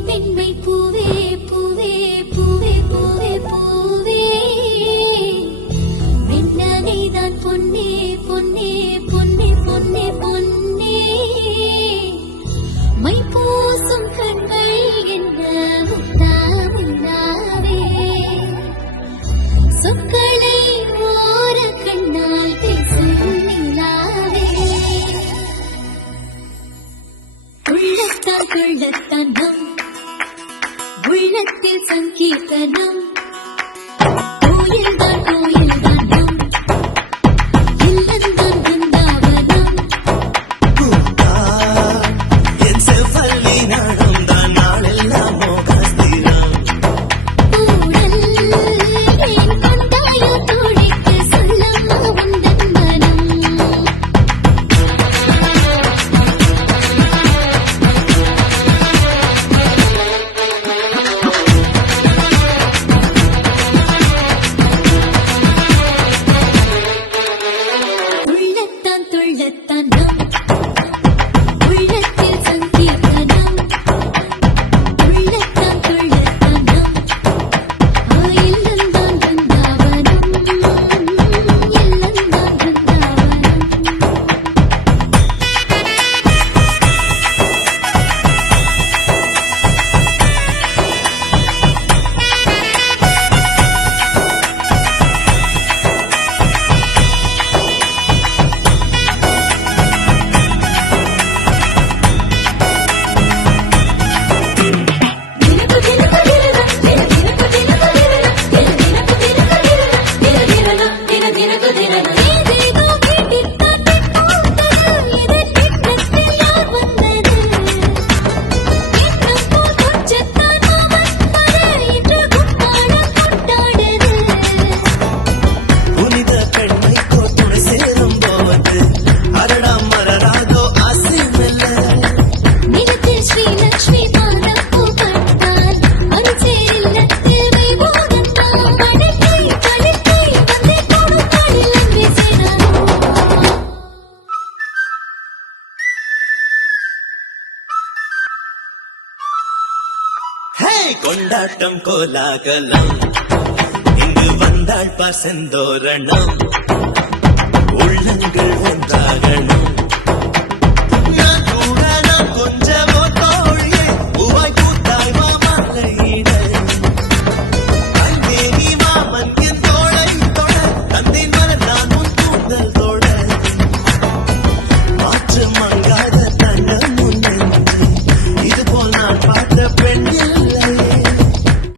பெண்மை பூவே பூவே பூவே பூவே பூவே மின்னலைதான் பொன்னே பொன்னே பொன்னே பொன்னே பொன்னே மை பூசும் கண்கள் என்ன முத்தாவே சொற்களை ஓர கண்ணால் பேசும் நிலாவே உள்ளத்தான் கொள்ளத்தான் நம் உள்ளத்தில் சங்கீர்த்தனம் கோயில்தான் கோயில்தான் நம் இல்லந்தான் பிருந்தாவனம் என் செவ்வல்லி நாடம்தான் நாளெல்லாம் மோகஸ்திரம் கூடல் ஏன் கொண்டாயோ தோழிக்கு சொல்லம்மா உந்தன் மனம் உள்ளத்தான் துள்ளத்தான் நம் உள்ளத்தில் சங்கீர்த்தனம் உள்ளத்தான் துள்ளத்தான் நம் இல்லந்தான் பிருந்தாவனம் இல்லந்தான் பிருந்தாவனம் புனித பெண்மை கோத்துணை சேரும் போவது அரடாம் மரராகோ ஆசை மெல்ல ஸ்ரீலக்ஷ்மி பாதம் பூப்பட்டால் மறுச்சேரில்லத்தில் வைபோகத்தான் அழைக்கை அழைக்கை வந்தே போடும் பாடில் அன்பே சேராதோ ஹே கொண்டாட்டம் கோலாகலம் இங்கு வந்தாள் பார் செந்தோரணம் உள்ளங்கள் ஒன்றாகணும்